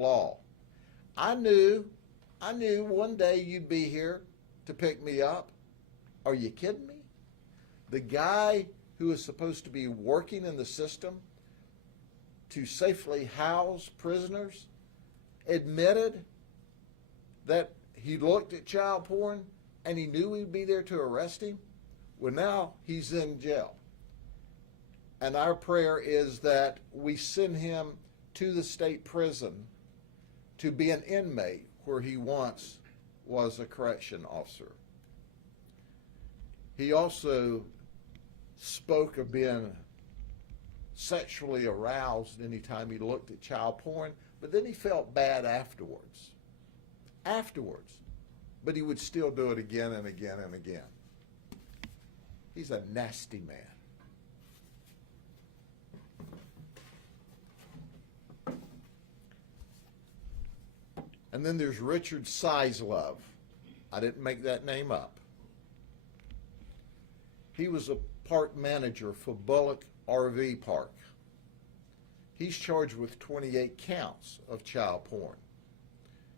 law. I knew one day you'd be here to pick me up. Are you kidding me? The guy who is supposed to be working in the system to safely house prisoners admitted that he looked at child porn and he knew we'd be there to arrest him. Well, now he's in jail. And our prayer is that we send him to the state prison to be an inmate where he once was a correction officer. He also spoke of being sexually aroused anytime he looked at child porn, but then he felt bad afterwards. But he would still do it again and again and again. He's a nasty man. And then there's Richard Seislov. I didn't make that name up. He was a park manager for Bullock RV Park. He's charged with 28 counts of child porn.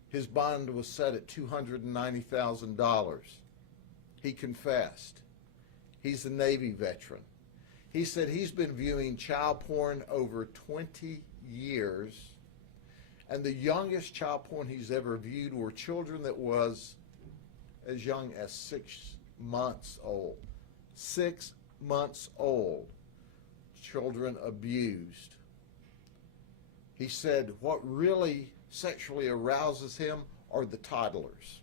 His bond was set at $290,000. He confessed. He's a Navy veteran. He said he's been viewing child porn over 20 years, and the youngest child porn he's ever viewed were children that was as young as 6 months old. 6 months old, children abused. He said what really sexually arouses him are the toddlers.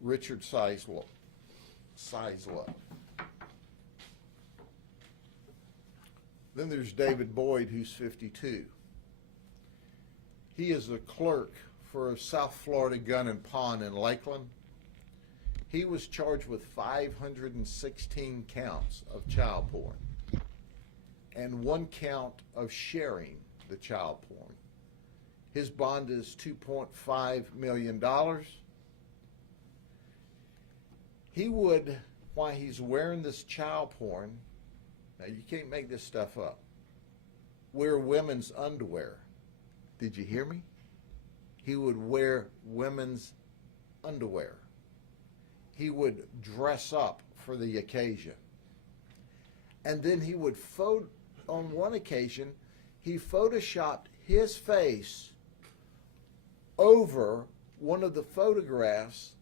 Richard Seislov. Then there's David Boyd, who's 52. He is a clerk for South Florida Gun and Pawn in Lakeland. He was charged with 516 counts of child porn and 1 count of sharing the child porn. His bond is $2.5 million. He would, while he's wearing this child porn, now you can't make this stuff up, wear women's underwear. Did you hear me? He would wear women's underwear. He would dress up for the occasion. And then he would on one occasion, he photoshopped his face over one of the photographs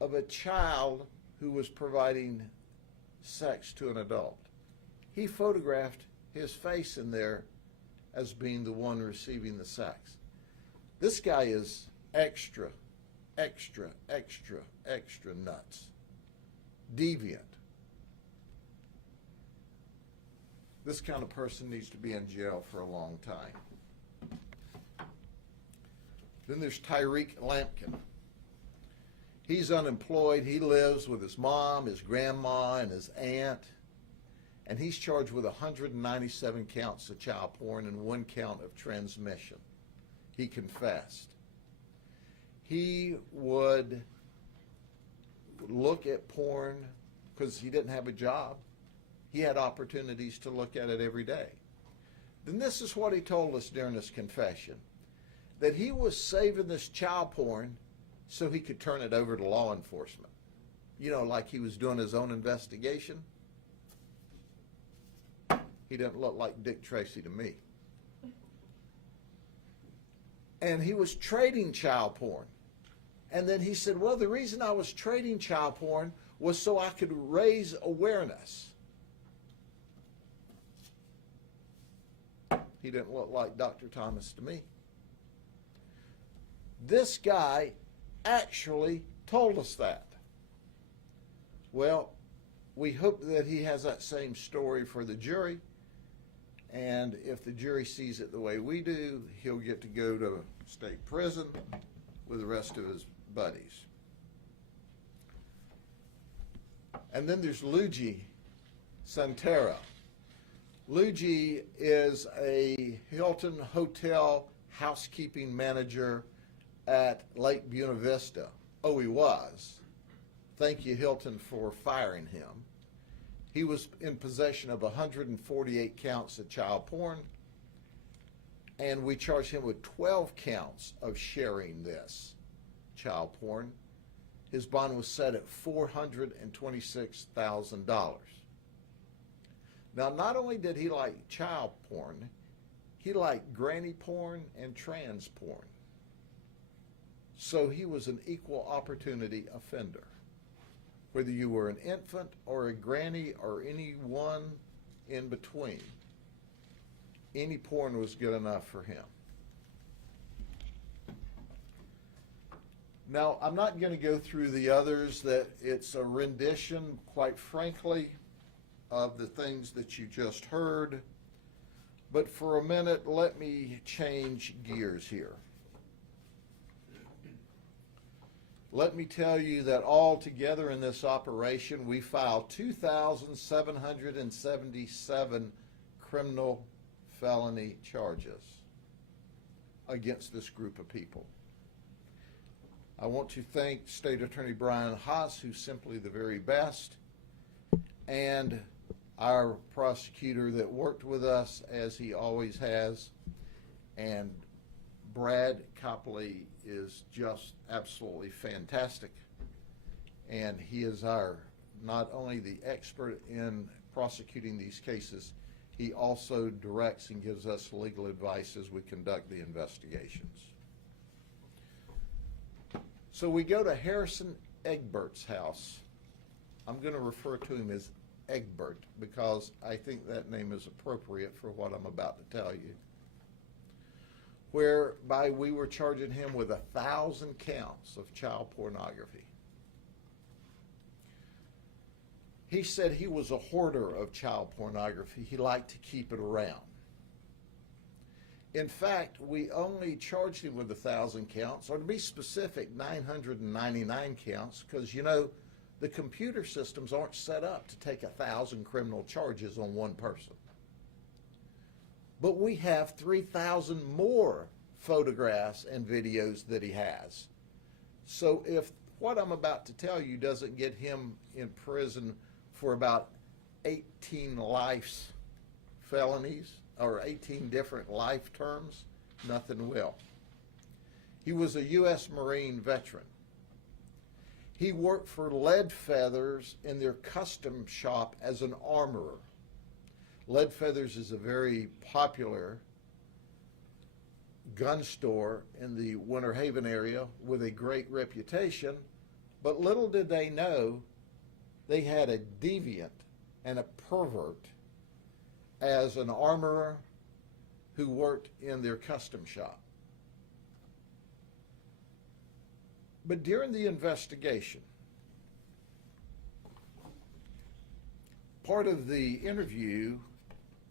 of a child who was providing sex to an adult. He photographed his face in there as being the one receiving the sex. This guy is extra nuts. Deviant. This kind of person needs to be in jail for a long time. Then there's Tyrique Lampkin. He's unemployed. He lives with his mom, his grandma, and his aunt. And he's charged with 197 counts of child porn and 1 count of transmission. He confessed. He would look at porn because he didn't have a job. He had opportunities to look at it every day. Then this is what he told us during his confession, that he was saving this child porn so he could turn it over to law enforcement. You know, like he was doing his own investigation. He didn't look like Dick Tracy to me. And he was trading child porn. And then he said, well, the reason I was trading child porn was so I could raise awareness. He didn't look like Dr. Thomas to me. This guy actually told us that. Well, we hope that he has that same story for the jury. And if the jury sees it the way we do, he'll get to go to state prison with the rest of his buddies. And then there's Luigi Santera. Luigi is a Hilton Hotel housekeeping manager at Lake Buena Vista. Oh, he was. Thank you, Hilton, for firing him. He was in possession of 148 counts of child porn and we charged him with 12 counts of sharing this child porn. His bond was set at $426,000. Now, not only did he like child porn, he liked granny porn and trans porn. So he was an equal opportunity offender. Whether you were an infant or a granny or anyone in between, any porn was good enough for him. Now, I'm not going to go through the others. That it's a rendition, quite frankly, of the things that you just heard. But for a minute, let me change gears here. Let me tell you that all together in this operation, we filed 2,777 criminal felony charges against this group of people. I want to thank State Attorney Brian Haas, who's simply the very best, and our prosecutor that worked with us, as he always has, and Brad Copley is just absolutely fantastic, and he is our not only the expert in prosecuting these cases, he also directs and gives us legal advice as we conduct the investigations. So we go to Harrison Egbert's house. I'm going to refer to him as Egbert because I think that name is appropriate for what I'm about to tell you. Whereby we were charging him with 1,000 counts of child pornography. He said he was a hoarder of child pornography. He liked to keep it around. In fact, we only charged him with 1,000 counts, or to be specific, 999 counts, because, you know, the computer systems aren't set up to take 1,000 criminal charges on one person. But we have 3,000 more photographs and videos that he has. So if what I'm about to tell you doesn't get him in prison for about 18 life felonies, or 18 different life terms, nothing will. He was a U.S. Marine veteran. He worked for Lead Feathers in their custom shop as an armorer. Lead Feathers is a very popular gun store in the Winter Haven area with a great reputation, but little did they know they had a deviant and a pervert as an armorer who worked in their custom shop. But during the investigation, part of the interview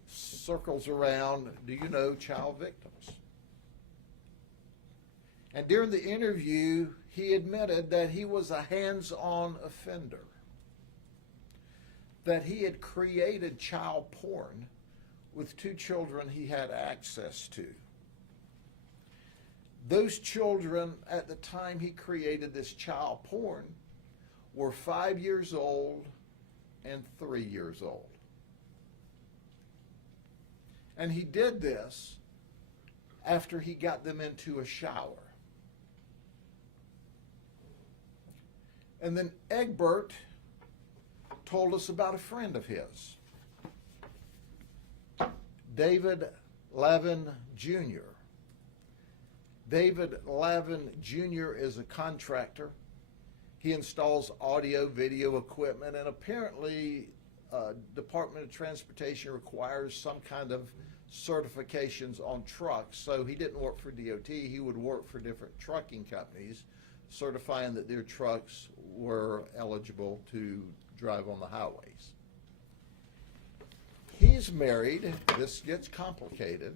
circles around, do you know child victims? And during the interview, he admitted that he was a hands-on offender, that he had created child porn with 2 children he had access to. Those children, at the time he created this child porn, were 5 years old and 3 years old. And he did this after he got them into a shower. And then Egbert told us about a friend of his, David Lavin Jr. David Lavin Jr. is a contractor. He installs audio, video equipment, and apparently Department of Transportation requires some kind of certifications on trucks. So he didn't work for DOT. He would work for different trucking companies, certifying that their trucks were eligible to drive on the highways. He's married, this gets complicated,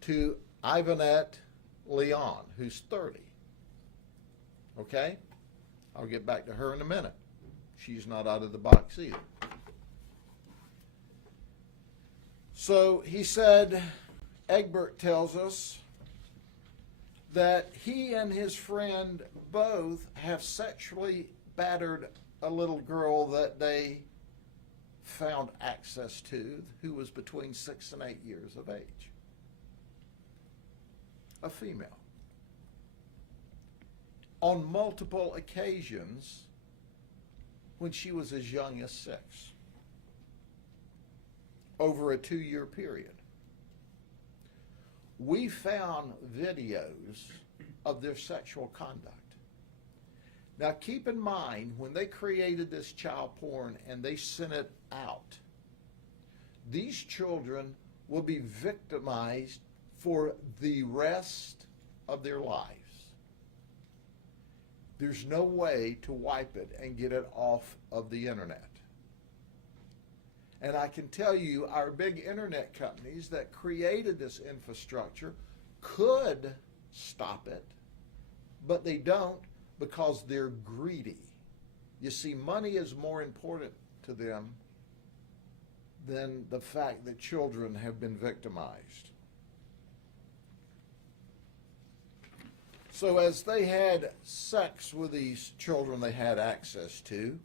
to Ivanette Leon, who's 30. Okay? I'll get back to her in a minute. She's not out of the box either. So he said, Egbert tells us that he and his friend both have sexually battered a little girl that they found access to, who was between 6 and 8 years of age. a female. On multiple occasions when she was as young as 6, over a 2-year period. We found videos of their sexual conduct. Now keep in mind, when they created this child porn and they sent it out, these children will be victimized for the rest of their lives. There's no way to wipe it and get it off of the internet. And I can tell you, our big internet companies that created this infrastructure could stop it, but they don't, because they're greedy. You see, money is more important to them than the fact that children have been victimized. So as they had sex with these children they had access to,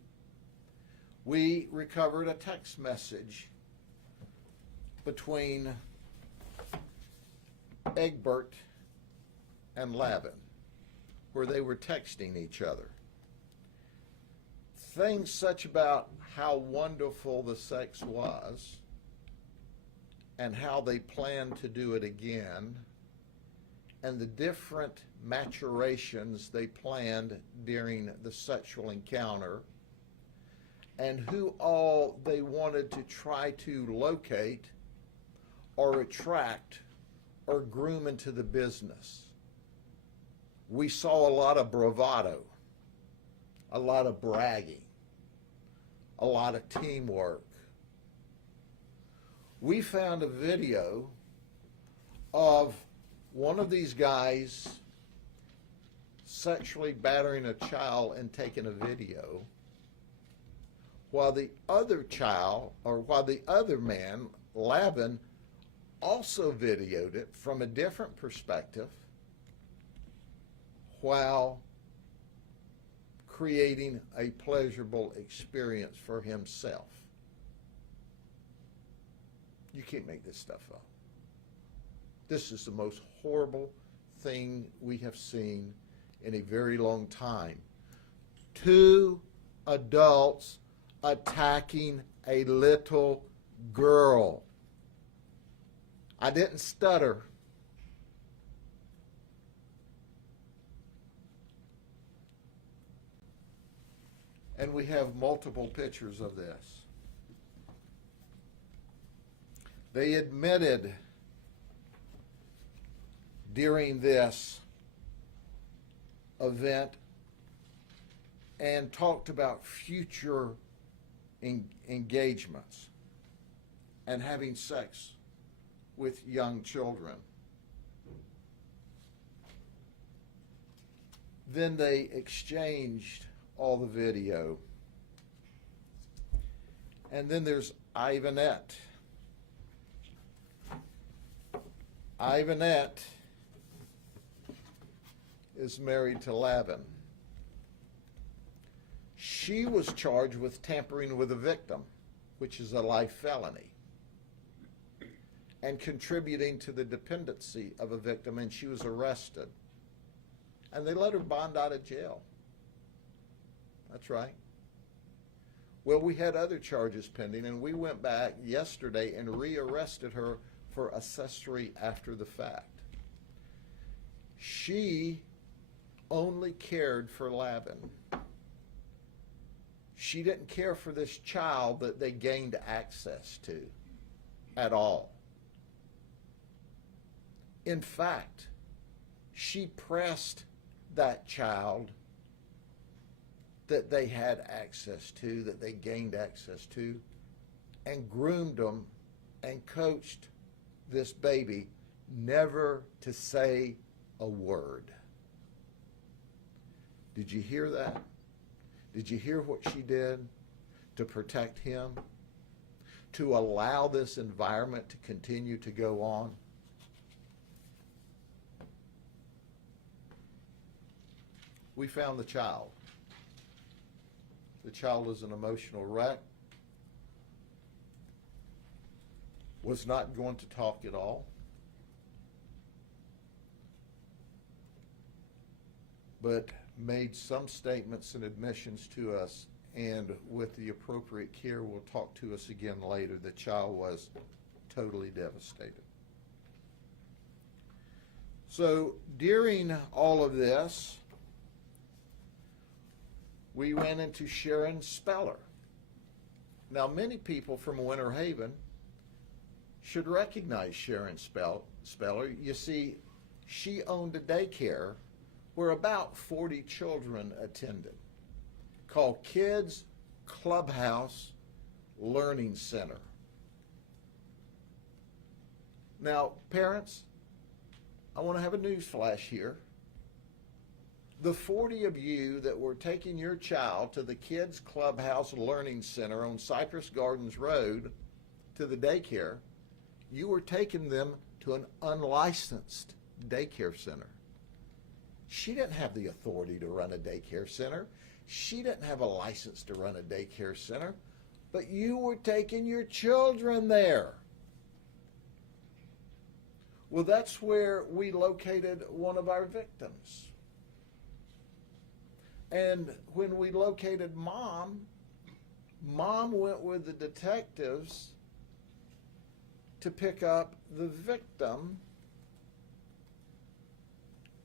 we recovered a text message between Egbert and Lavin, where they were texting each other. Things such about how wonderful the sex was and how they planned to do it again, and the different maturations they planned during the sexual encounter, and who all they wanted to try to locate or attract or groom into the business. We saw a lot of bravado, a lot of bragging, a lot of teamwork. We found a video of one of these guys sexually battering a child and taking a video, while the other child, or while the other man, Lavin, also videoed it from a different perspective while creating a pleasurable experience for himself. You can't make this stuff up. This is the most horrible thing we have seen in a very long time. 2 adults attacking a little girl. I didn't stutter. And we have multiple pictures of this. They admitted during this event and talked about future engagements and having sex with young children. Then they exchanged all the video. And then there's Ivanette. Ivanette is married to Lavin. She was charged with tampering with a victim, which is a life felony, and contributing to the dependency of a victim, and she was arrested. And they let her bond out of jail. That's right. Well, we had other charges pending, and we went back yesterday and rearrested her for accessory after the fact. She only cared for Lavin. She didn't care for this child that they gained access to at all. In fact, she pressed that child that they had access to, that they gained access to, and groomed them and coached this baby never to say a word. Did you hear that? Did you hear what she did to protect him? To allow this environment to continue to go on? We found the child. The child is an emotional wreck, was not going to talk at all, but made some statements and admissions to us, and with the appropriate care, will talk to us again later. The child was totally devastated. So during all of this, we ran into Sharon Speller. Now, many people from Winter Haven should recognize Sharon Speller. You see, she owned a daycare where about 40 children attended, called Kids Clubhouse Learning Center. Now, parents, I want to have a news flash here. The 40 of you that were taking your child to the Kids Clubhouse Learning Center on Cypress Gardens Road to the daycare, you were taking them to an unlicensed daycare center. She didn't have the authority to run a daycare center. She didn't have a license to run a daycare center, but you were taking your children there. Well, that's where we located one of our victims. And when we located Mom went with the detectives to pick up the victim.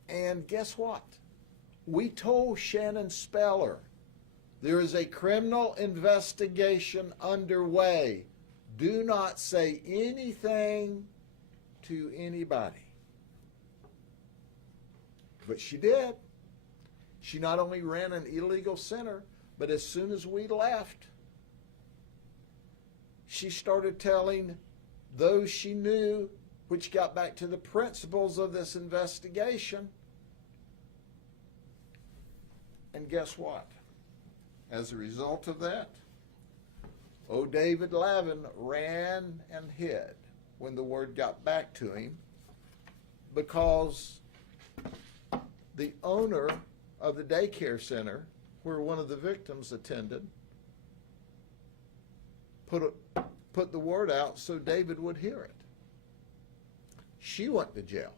And guess what? We told Sharon Speller, there is a criminal investigation underway. Do not say anything to anybody. But she did. She not only ran an illegal center, but as soon as we left, she started telling those she knew, which got back to the principles of this investigation. And guess what? As a result of that, David Lavin ran and hid when the word got back to him, because the owner of the daycare center where one of the victims attended put the word out so David would hear it. She went to jail.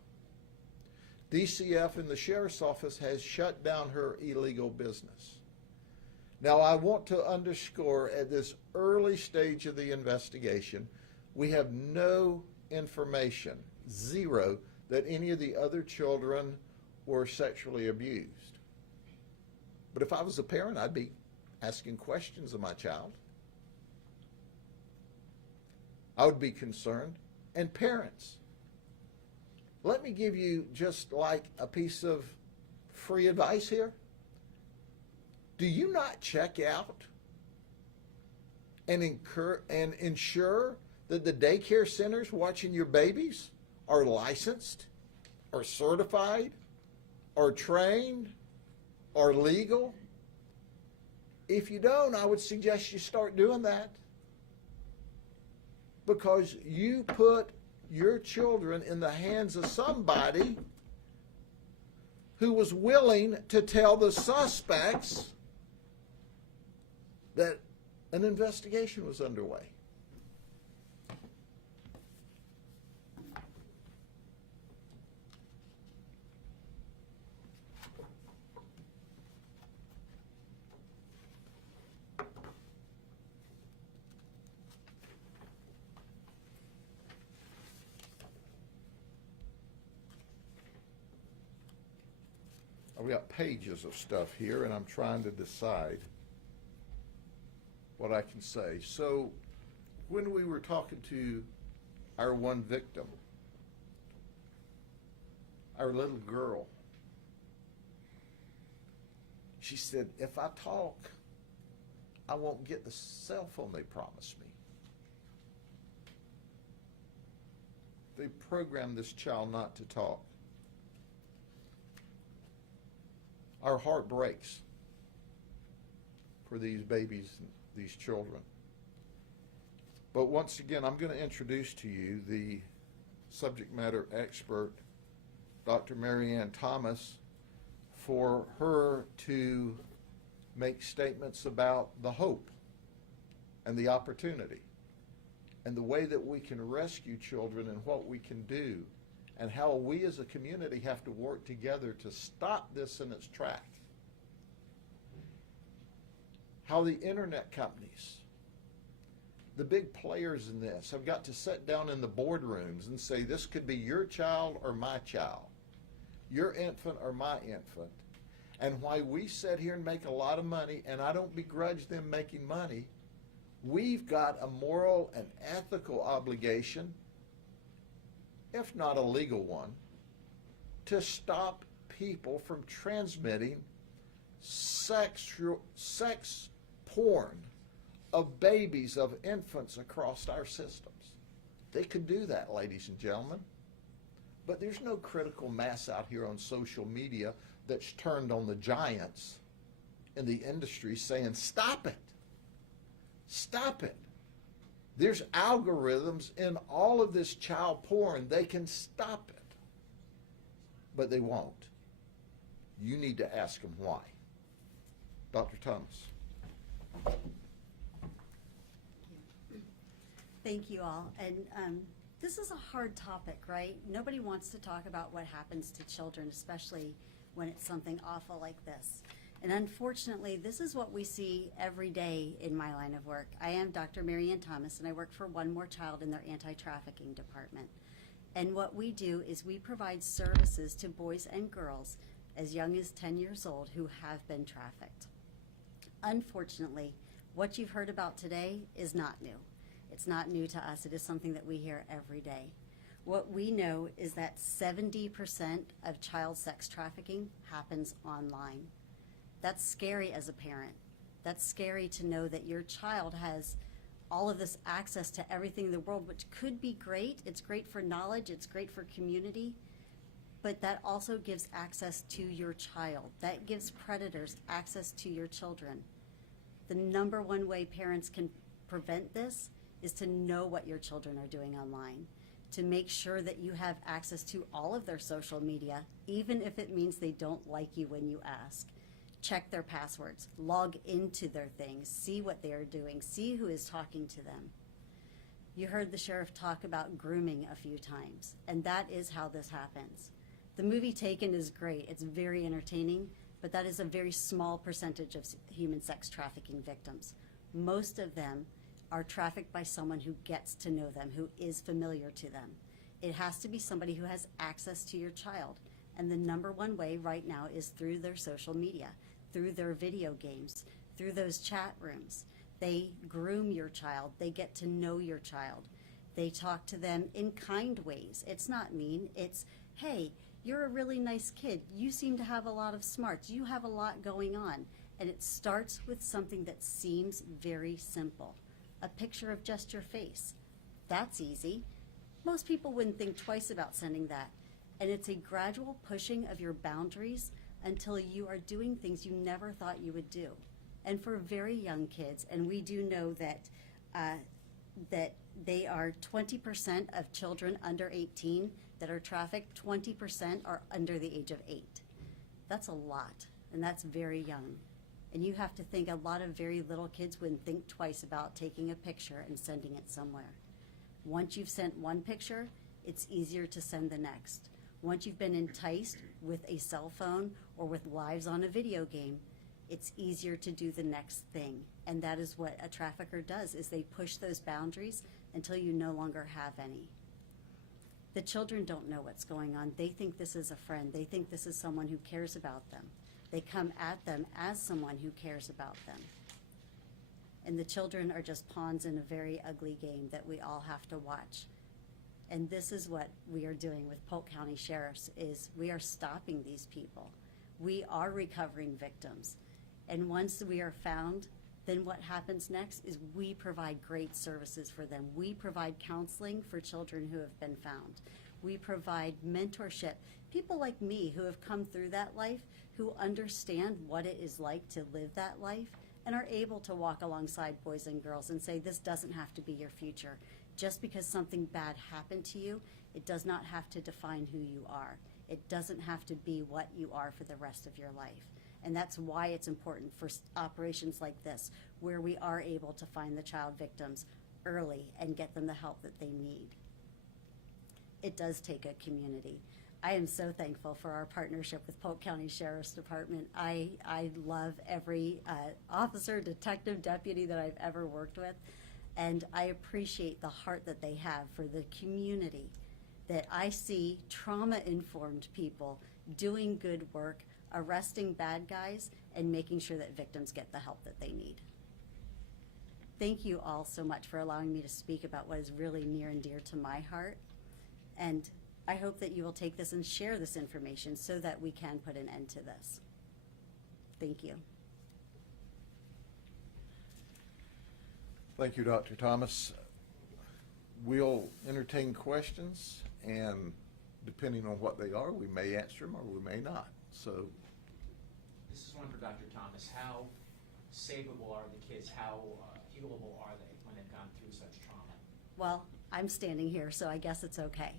DCF in the sheriff's office has shut down her illegal business. Now, I want to underscore, at this early stage of the investigation, we have no information, zero, that any of the other children were sexually abused. But if I was a parent, I'd be asking questions of my child. I would be concerned. And parents, let me give you just like a piece of free advice here. Do you not check out and ensure that the daycare centers watching your babies are licensed, are certified, are trained, are legal? If you don't, I would suggest you start doing that, because you put your children in the hands of somebody who was willing to tell the suspects that an investigation was underway. We got pages of stuff here, and I'm trying to decide what I can say. So when we were talking to our one victim, our little girl, she said, if I talk, I won't get the cell phone they promised me. They programmed this child not to talk. Our heart breaks for these babies, these children. But once again, I'm going to introduce to you the subject matter expert, Dr. Marianne Thomas, for her to make statements about the hope and the opportunity and the way that we can rescue children and what we can do and how we as a community have to work together to stop this in its tracks. How the internet companies, the big players in this, have got to sit down in the boardrooms and say, this could be your child or my child, your infant or my infant. And why we sit here and make a lot of money, and I don't begrudge them making money, we've got a moral and ethical obligation, if not a legal one, to stop people from transmitting sex porn of babies, of infants across our systems. They could do that, ladies and gentlemen. But there's no critical mass out here on social media that's turned on the giants in the industry saying, stop it. Stop it. There's algorithms in all of this child porn. They can stop it. But they won't. You need to ask them why. Dr. Thomas. Thank you all. And this is a hard topic, right? Nobody wants to talk about what happens to children, especially when it's something awful like this. And unfortunately, this is what we see every day in my line of work. I am Dr. Marianne Thomas, and I work for One More Child in their anti-trafficking department. And what we do is we provide services to boys and girls as young as 10 years old who have been trafficked. Unfortunately, what you've heard about today is not new. It's not new to us. It is something that we hear every day. What we know is that 70% of child sex trafficking happens online. That's scary as a parent. That's scary to know that your child has all of this access to everything in the world, which could be great. It's great for knowledge. It's great for community. But that also gives access to your child. That gives predators access to your children. The number one way parents can prevent this is to know what your children are doing online, to make sure that you have access to all of their social media, even if it means they don't like you when you ask. Check their passwords, log into their things, see what they are doing, see who is talking to them. You heard the sheriff talk about grooming a few times, and that is how this happens. The movie Taken is great. It's very entertaining, but that is a very small percentage of human sex trafficking victims. Most of them are trafficked by someone who gets to know them, who is familiar to them. It has to be somebody who has access to your child. And the number one way right now is through their social media, through their video games, through those chat rooms. They groom your child. They get to know your child. They talk to them in kind ways. It's not mean. It's, hey, you're a really nice kid. You seem to have a lot of smarts. You have a lot going on. And it starts with something that seems very simple. A picture of just your face. That's easy. Most people wouldn't think twice about sending that. And it's a gradual pushing of your boundaries until you are doing things you never thought you would do. And for very young kids, and we do know that that they are 20% of children under 18 that are trafficked, 20% are under the age of 8. That's a lot, and that's very young. And you have to think a lot of very little kids wouldn't think twice about taking a picture and sending it somewhere. Once you've sent one picture, it's easier to send the next. Once you've been enticed with a cell phone or with lives on a video game, it's easier to do the next thing. And that is what a trafficker does, is they push those boundaries until you no longer have any. The children don't know what's going on. They think this is a friend. They think this is someone who cares about them. They come at them as someone who cares about them. And the children are just pawns in a very ugly game that we all have to watch. And this is what we are doing with Polk County Sheriffs, is we are stopping these people. We are recovering victims. And once we are found, then what happens next is we provide great services for them. We provide counseling for children who have been found. We provide mentorship. People like me who have come through that life, who understand what it is like to live that life, and are able to walk alongside boys and girls and say, this doesn't have to be your future. Just because something bad happened to you, it does not have to define who you are. It doesn't have to be what you are for the rest of your life. And that's why it's important for operations like this, where we are able to find the child victims early and get them the help that they need. it does take a community. I am so thankful for our partnership with Polk County Sheriff's Department. I love every officer, detective, deputy that I've ever worked with, and I appreciate the heart that they have for the community, that I see trauma-informed people doing good work, arresting bad guys, and making sure that victims get the help that they need. Thank you all so much for allowing me to speak about what is really near and dear to my heart. And I hope that you will take this and share this information so that we can put an end to this. Thank you. Thank you, Dr. Thomas. We'll entertain questions, and depending on what they are, we may answer them or we may not. So, this is one for Dr. Thomas. How savable are the kids? How healable are they when they've gone through such trauma? Well, I'm standing here, so I guess it's okay.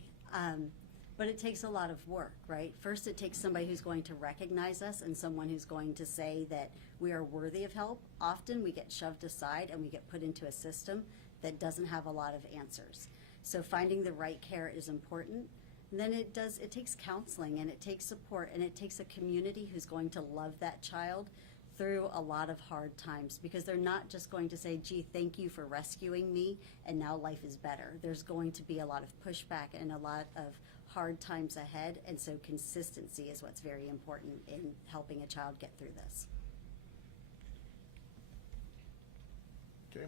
But it takes a lot of work, right? First, it takes somebody who's going to recognize us and someone who's going to say that we are worthy of help. Often we get shoved aside and we get put into a system that doesn't have a lot of answers. So finding the right care is important. And then it takes counseling, and it takes support, and it takes a community who's going to love that child through a lot of hard times, because they're not just going to say, gee, thank you for rescuing me, and now life is better. There's going to be a lot of pushback and a lot of hard times ahead, and so consistency is what's very important in helping a child get through this. okay.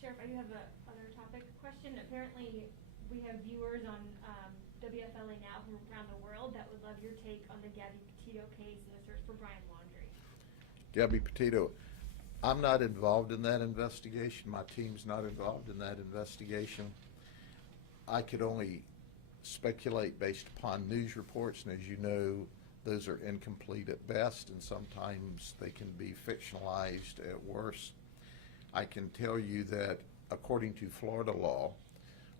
Sheriff, I do have another topic question. Apparently, we have viewers on WFLA Now from around the world that would love your take on the Gabby Petito case and the search for Brian Laundrie. Gabby Petito, I'm not involved in that investigation. My team's not involved in that investigation. I could only speculate based upon news reports, and as you know, those are incomplete at best, and sometimes they can be fictionalized at worst. I can tell you that according to Florida law,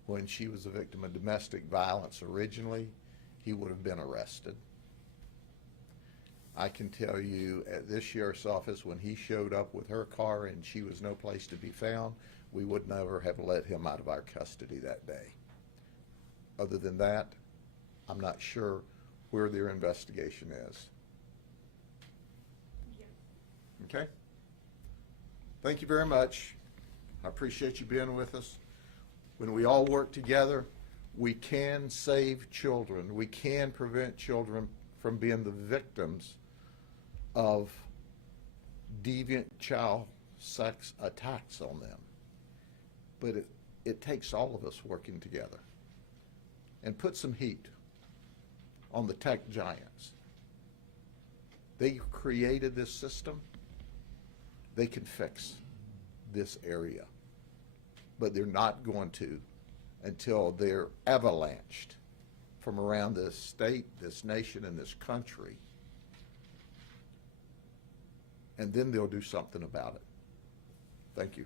when she was a victim of domestic violence originally, he would have been arrested. I can tell you at this sheriff's office, when he showed up with her car and she was no place to be found, we would never have let him out of our custody that day. Other than that, I'm not sure where their investigation is. Thank you. Okay? Thank you very much. I appreciate you being with us. When we all work together, we can save children. We can prevent children from being the victims of deviant child sex attacks on them. But it takes all of us working together. And put some heat on the tech giants. They created this system. They can fix this area. But they're not going to until they're avalanched from around this state, this nation, and this country. And then they'll do something about it. Thank you.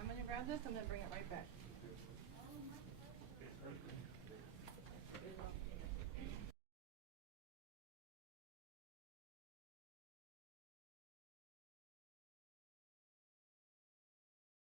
I'm going to grab this, I'm going to bring it right back.